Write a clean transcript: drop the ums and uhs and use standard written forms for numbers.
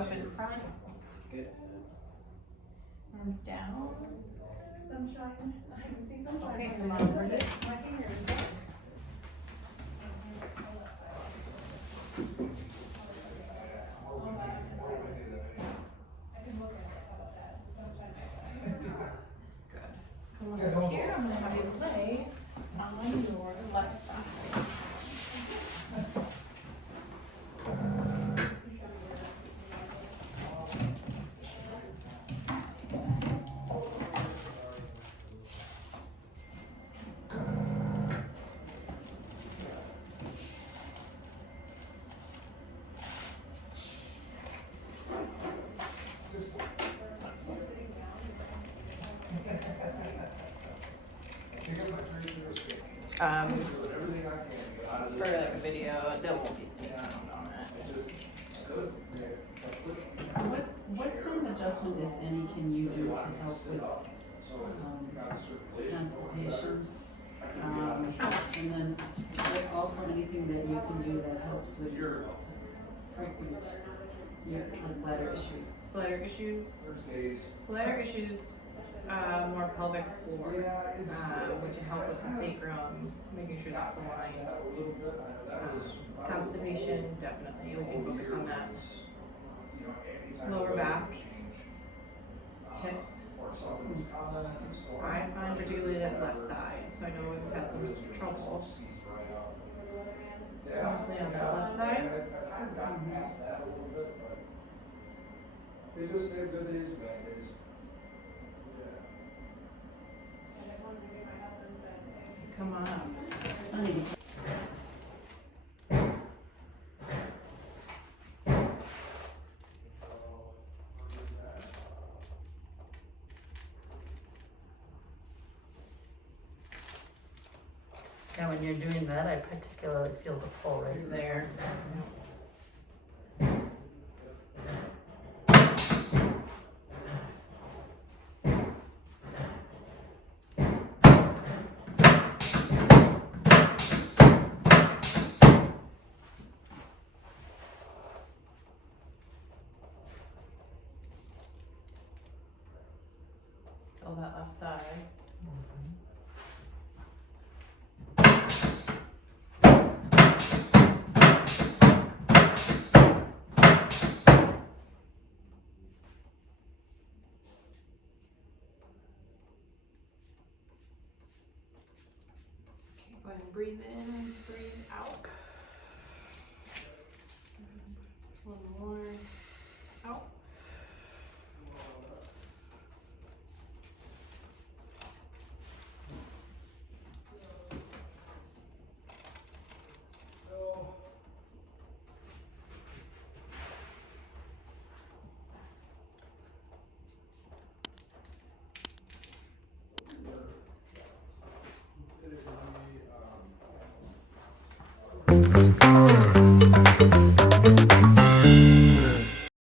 up in front. Good. Arms down. Sunshine. I can see sunshine. Okay, come on, bring it. My fingers. Good. Come on over here. I'm gonna have you lay on your left side. For like a video, there won't be any sound on it. What kind of adjustment, if any, can you do to help with constipation? And then also anything that you can do that helps with frequent like bladder issues? Bladder issues? Bladder issues, more pelvic floor, which can help with the sacrum, making sure that's aligned. Constipation, definitely, we can focus on that. Lower back, hips. I find particularly that left side, so I know we've had some trouble. Mostly on the left side. They just have good days and bad days. Come on. I need to Yeah, when you're doing that, I particularly feel the pull right there. Still that left side. Okay, go ahead and breathe in, breathe out. One more.